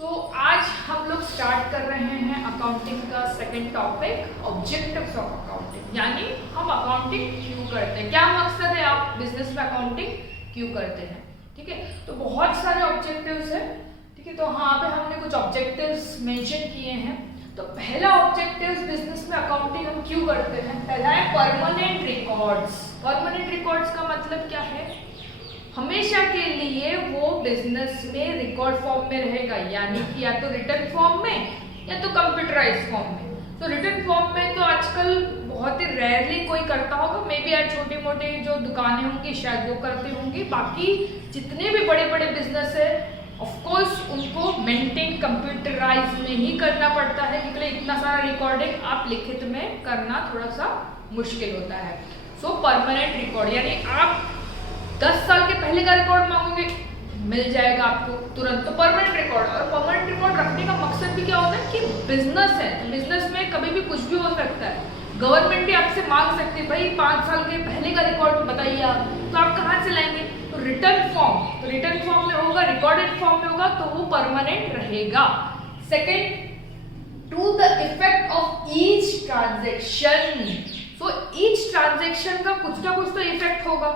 आज हम लोग स्टार्ट कर रहे हैं अकाउंटिंग का second topic, objectives of accounting. यानी हम अकाउंटिंग क्यों करते हैं, क्या मकसद है आप बिजनेस में अकाउंटिंग क्यों करते हैं। ठीक है, तो बहुत सारे ऑब्जेक्टिव्स हैं। ठीक है, तो यहाँ पे हमने कुछ ऑब्जेक्टिव्स मेंशन किए हैं। तो पहला ऑब्जेक्टिव बिजनेस में अकाउंटिंग हम क्यों करते हैं, पहला है परमानेंट रिकॉर्ड्स। परमानेंट रिकॉर्ड्स का मतलब क्या है, हमेशा के लिए वो बिजनेस में रिकॉर्ड फॉर्म में रहेगा, यानी कि या तो रिटर्न फॉर्म में या तो कंप्यूटराइज फॉर्म में। तो रिटर्न फॉर्म में तो आजकल बहुत ही रेयरली कोई करता होगा, मे बी आज छोटे मोटे जो दुकानें होंगी शायद वो करते होंगी। बाकी जितने भी बड़े बड़े बिजनेस है ऑफ कोर्स उनको मेंटेन कंप्यूटराइज में ही करना पड़ता है, क्योंकि इतना सारा रिकॉर्डिंग आप लिखित में करना थोड़ा सा मुश्किल होता है। सो परमानेंट रिकॉर्ड यानी आप 10 साल के पहले का रिकॉर्ड मांगोगे मिल जाएगा आपको तुरंत। तो परमानेंट रिकॉर्ड, और परमानेंट रिकॉर्ड रखने का मकसद भी क्या होता है कि बिजनेस है तो बिजनेस में कभी भी कुछ भी हो सकता है। गवर्नमेंट भी आपसे मांग सकती है भाई 5 साल के पहले का रिकॉर्ड बताइए आप, तो आप कहाँ से लाएंगे। तो रिटर्न फॉर्म, तो रिटर्न फॉर्म में होगा, रिकॉर्डेड फॉर्म में होगा, तो वो परमानेंट रहेगा। Second, to the effect of each transaction. So each transaction का कुछ ना कुछ तो इफेक्ट होगा,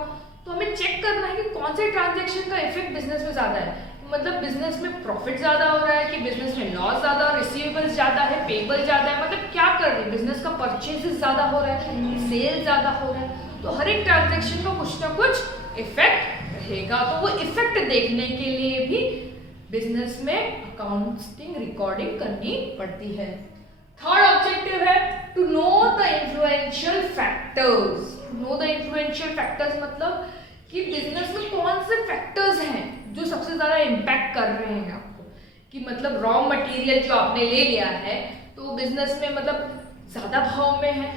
तो हमें चेक करना है कि कौन से ट्रांजैक्शन का इफेक्ट बिजनेस में ज्यादा है। मतलब बिजनेस में प्रॉफिट ज्यादा हो रहा है कि बिजनेस में लॉस ज्यादा, रिसीवेबल्स ज्यादा है, पेबल ज्यादा है, मतलब क्या कर रहे हैं, बिजनेस का परचेजेस ज्यादा हो रहा है, सेल ज्यादा हो रहा है। तो हर एक ट्रांजैक्शन का कुछ ना कुछ इफेक्ट रहेगा, तो वो इफेक्ट देखने के लिए भी बिजनेस में अकाउंटिंग रिकॉर्डिंग करनी पड़ती है। थर्ड ऑब्जेक्टिव है to know the influential factors. Know the influential factors मतलब कि बिजनेस में कौन से फैक्टर्स हैं जो सबसे ज्यादा इम्पैक्ट कर रहे हैं आपको, कि मतलब रॉ मटेरियल जो आपने ले लिया है तो बिजनेस में मतलब ज्यादा भाव में है,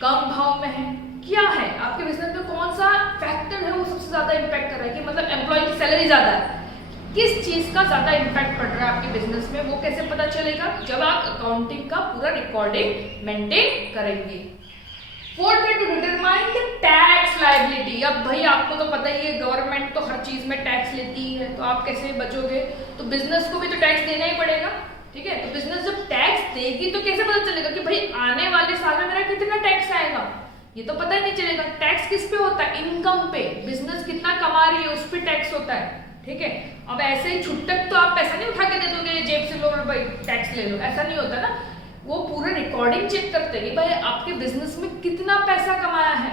कम भाव में है, क्या है आपके बिजनेस में कौन सा फैक्टर है वो सबसे ज्यादा इम्पैक्ट कर रहा है। कि मतलब एम्प्लॉय की सैलरी ज्यादा है, किस चीज का ज्यादा इम्पैक्ट पड़ रहा है आपके बिजनेस में, वो कैसे पता चलेगा, जब आप अकाउंटिंग का पूरा रिकॉर्डिंग मेंटेन करेंगे। फोर्थ है to determine the tax liability. अब भाई आपको तो पता ही है गवर्नमेंट तो हर चीज में टैक्स लेती है, तो आप कैसे बचोगे, तो बिजनेस को भी तो टैक्स देना ही पड़ेगा। ठीक है, तो बिजनेस जब टैक्स देगी तो कैसे पता चलेगा कि भाई आने वाले साल में मेरा कितना टैक्स आएगा, ये तो पता ही नहीं चलेगा। टैक्स किस पे होता है, इनकम पे, बिजनेस कितना कमा रही है उस पर टैक्स होता है। ठीक है, अब ऐसे ही छुट्टक तो आप पैसा नहीं उठा के दे दोगे जेब से, लो भाई टैक्स ले लो, ऐसा नहीं होता ना। वो पूरा रिकॉर्डिंग चेक करते हैं कि भाई आपके बिजनेस में कितना पैसा कमाया है,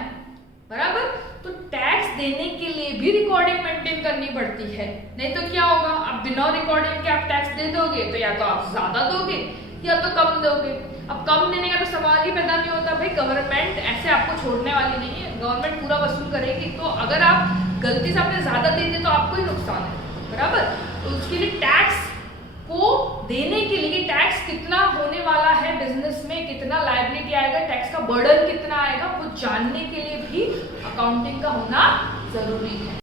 बराबर। तो टैक्स देने के लिए भी रिकॉर्डिंग मेंटेन करनी पड़ती है, नहीं तो क्या होगा, आप बिना रिकॉर्डिंग के आप टैक्स दे दोगे तो या तो आप ज्यादा दोगे या तो कम दोगे। अब कम देने का तो सवाल ही पैदा नहीं होता, भाई गवर्नमेंट ऐसे आपको छोड़ने वाली नहीं है, गवर्नमेंट पूरा वसूल करेगी। तो अगर आप गलती से आपने ज्यादा दे दिए तो आपको ही नुकसान है, बराबर। तो उसके लिए टैक्स को देने के लिए टैक्स कितना होने वाला है बिजनेस में, कितना लायबिलिटी आएगा, टैक्स का बर्डन कितना आएगा, वो जानने के लिए भी अकाउंटिंग का होना जरूरी है।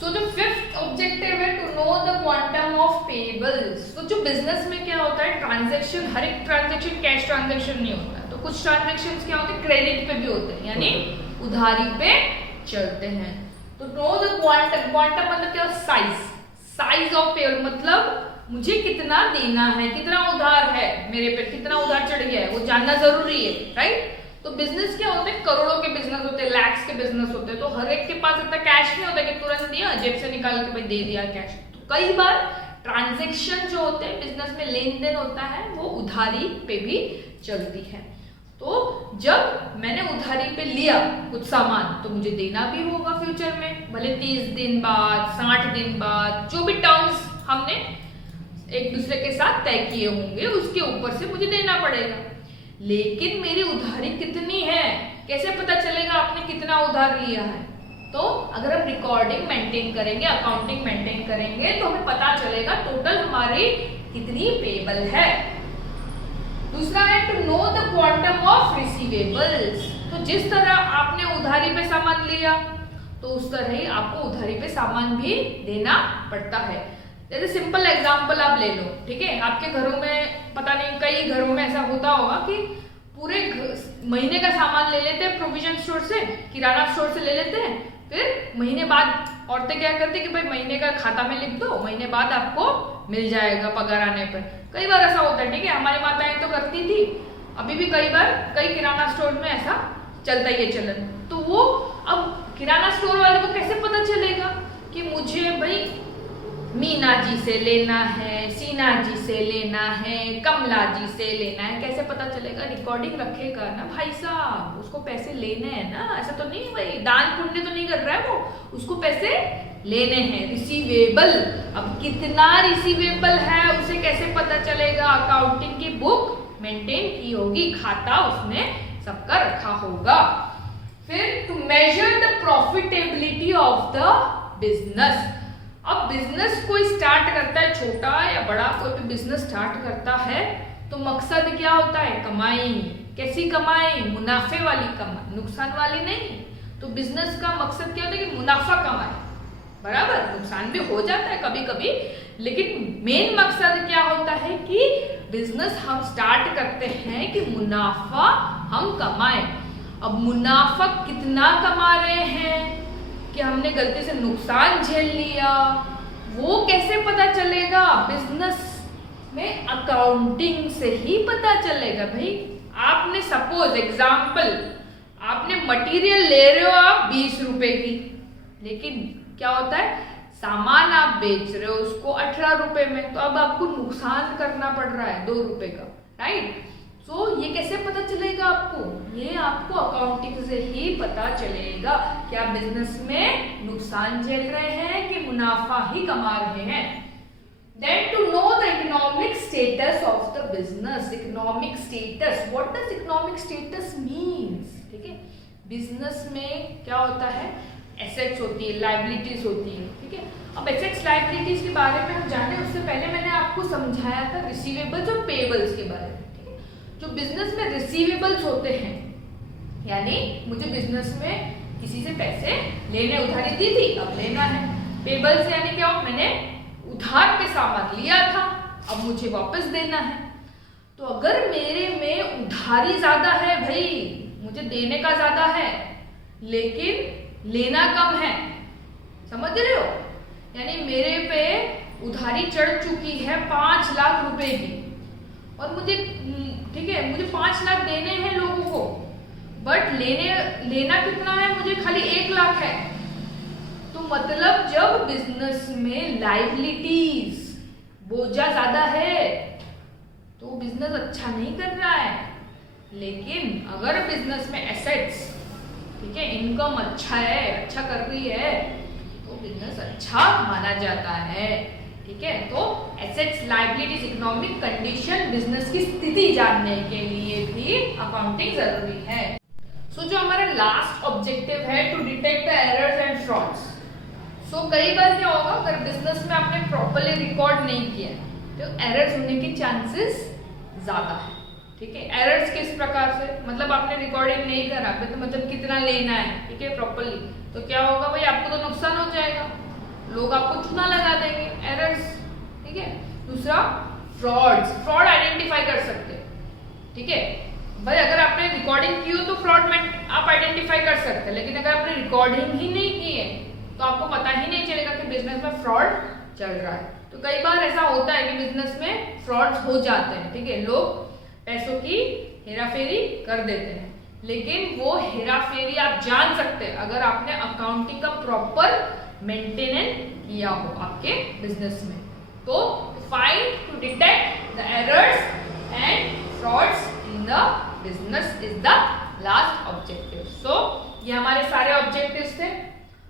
सो जो फिफ्थ ऑब्जेक्टिव है to know the quantum of payables. तो जो बिजनेस में क्या होता है, ट्रांजैक्शन, हर एक ट्रांजैक्शन कैश ट्रांजैक्शन नहीं होता है, तो कुछ ट्रांजैक्शन क्या होते हैं क्रेडिट पे भी होते हैं, यानी उधारी पे चलते हैं। तो नो द क्वांटम, क्वांटम मतलब क्या, साइज, साइज ऑफ पेबल मतलब मुझे कितना देना है, कितना उधार है मेरे पे, कितना उधार चढ़ गया है, वो जानना जरूरी है, राइट। तो बिजनेस क्या होते हैं, करोड़ों के बिजनेस होते हैं, लैक्स के बिजनेस होते हैं, तो हर एक के पास इतना कैश नहीं होता कि तुरंत दिया जेब से निकाल के भाई दे दिया कैश। तो कई बार ट्रांजेक्शन जो होते हैं बिजनेस में, लेन देन होता है, वो उधारी पे भी चलती है। तो जब मैंने उधारी पे लिया कुछ सामान तो मुझे देना भी होगा फ्यूचर में, भले 30 दिन बाद, 60 दिन बाद, जो भी टर्म्स हमने एक दूसरे के साथ तय किए होंगे उसके ऊपर से मुझे देना पड़ेगा। लेकिन मेरी उधारी कितनी है कैसे पता चलेगा आपने कितना उधार लिया है। तो अगर हम रिकॉर्डिंग मेंटेन करेंगे, अकाउंटिंग मेंटेन करेंगे, तो हमें पता चलेगा टोटल हमारी कितनी पेबल है। दूसरा है to know the quantum of receivables. तो जिस तरह आपने उधारी पे सामान लिया तो उस तरह ही आपको उधारी पे सामान भी देना पड़ता है। जैसे सिंपल एग्जांपल आप ले लो, ठीक है, आपके घरों में पता नहीं कई घरों में ऐसा होता होगा कि पूरे महीने का सामान ले लेते हैं प्रोविजन स्टोर से, किराना स्टोर से ले लेते हैं, फिर महीने बाद औरतें क्या करती कि भाई महीने का खाता में लिख दो, महीने बाद आपको मिल जाएगा पगार आने पर। कई बार ऐसा होता है, ठीक है, हमारी माताएं तो करती थी, अभी भी कई बार कई किराना स्टोर में ऐसा चलता ही है चलन। तो वो अब किराना स्टोर वाले को कैसे पता चलेगा कि मुझे भाई मीना जी से लेना है, सीना जी से लेना है, कमला जी से लेना है, कैसे पता चलेगा? रिकॉर्डिंग रखेगा ना भाई साहब, उसको पैसे लेने हैं ना, ऐसा तो नहीं भाई दान पुण्य तो नहीं कर रहा है वो, उसको पैसे लेने हैं। रिसीवेबल, अब कितना रिसीवेबल है उसे कैसे पता चलेगा? अकाउंटिंग की बुक मेंटेन की होगी, खाता उसने सबका रखा होगा। फिर to measure the profitability of the business. अब बिजनेस कोई स्टार्ट करता है, छोटा या बड़ा कोई भी बिजनेस स्टार्ट करता है तो मकसद क्या होता है? कमाई। कैसी कमाई? मुनाफे वाली कमाई, नुकसान वाली नहीं। तो बिजनेस का मकसद क्या होता है कि मुनाफा कमाए, बराबर। नुकसान भी हो जाता है कभी कभी, लेकिन मेन मकसद क्या होता है कि बिजनेस हम स्टार्ट करते हैं कि मुनाफा हम कमाएं। अब मुनाफा कितना कमा रहे हैं कि हमने गलती से नुकसान झेल लिया, वो कैसे पता चलेगा? बिजनेस में अकाउंटिंग से ही पता चलेगा। भाई आपने सपोज एग्जाम्पल, आपने मटेरियल ले रहे हो आप 20 रुपए की, लेकिन क्या होता है सामान आप बेच रहे हो उसको 18 रुपए में, तो अब आपको नुकसान करना पड़ रहा है 2 रुपए का, राइट। सो ये कैसे पता चलेगा आपको? ये आपको अकाउंटिंग से ही पता चलेगा कि आप बिजनेस में नुकसान झेल रहे हैं कि मुनाफा ही कमा रहे हैं। Then to know the economic status of the business, economic status, what does economic status means? ठीक है, बिजनेस में क्या होता है? एसेट्स होती है, लाइबिलिटीज होती है, ठीक है। अब एसेट्स लाइबिलिटीज के बारे में हम जाने उससे पहले मैंने आपको समझाया था रिसीवेबल्स और पेबल्स के बारे में, ठीक है। जो बिजनेस में रिसीवेबल्स होते हैं, यानी मुझे बिजनेस में किसी से पैसे लेने उधारी दी थी, अब लेना है। पेबल्स यानी क्या हो? मैंने उधार पे सामान लिया था, अब मुझे वापस देना है। तो अगर मेरे में उधारी ज्यादा है, भाई मुझे देने का ज्यादा है लेकिन लेना कम है, समझ रहे हो? यानी मेरे पे उधारी चढ़ चुकी है 5 लाख रुपए की और मुझे, ठीक है, मुझे 5 लाख देने हैं लोगों को, बट लेना कितना है? मुझे खाली 1 लाख है। तो मतलब जब बिजनेस में लाइबिलिटीज बोझा ज्यादा है तो बिजनेस अच्छा नहीं कर रहा है। लेकिन अगर बिजनेस में एसेट्स, ठीक है, इनकम अच्छा है, अच्छा कर रही है, तो बिजनेस अच्छा माना जाता है, ठीक है। तो assets, liabilities, economic condition, business की स्थिति जानने के लिए भी अकाउंटिंग जरूरी है। सो जो हमारा लास्ट ऑब्जेक्टिव है to detect the errors and frauds. So कई बार क्या होगा, अगर बिजनेस में आपने प्रॉपर्ली रिकॉर्ड नहीं किया तो एरर्स होने के चांसेस ज्यादा है, ठीक है। एरर्स किस प्रकार से? मतलब आपने रिकॉर्डिंग नहीं करा तो मतलब कितना लेना है, ठीक है, प्रॉपर्ली, तो क्या होगा भाई? आपको तो नुकसान हो जाएगा, लोग आपको चूना लगा देंगे, एरर्स, ठीक है। दूसरा फ्रॉड्स, फ्रॉड आइडेंटिफाई कर सकते हैं, ठीक है भाई। अगर आपने रिकॉर्डिंग की हो तो फ्रॉड में आप आइडेंटिफाई कर सकते हैं, लेकिन अगर आपने रिकॉर्डिंग ही नहीं की है तो आपको पता ही नहीं चलेगा कि बिजनेस में फ्रॉड चल रहा है। तो कई बार ऐसा होता है कि बिजनेस में फ्रॉड्स हो जाते हैं, ठीक है, लोग पैसों की हेराफेरी कर देते हैं, लेकिन वो हेराफेरी आप जान सकते हैं अगर आपने अकाउंटिंग का प्रॉपर मेंटेनेंस किया हो आपके बिजनेस में। तो find to detect the errors and frauds in the business is the last objective. So ये हमारे सारे ऑब्जेक्टिव्स थे।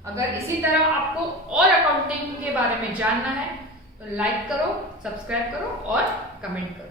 अगर इसी तरह आपको और अकाउंटिंग के बारे में जानना है तो लाइक करो, सब्सक्राइब करो और कमेंट करो।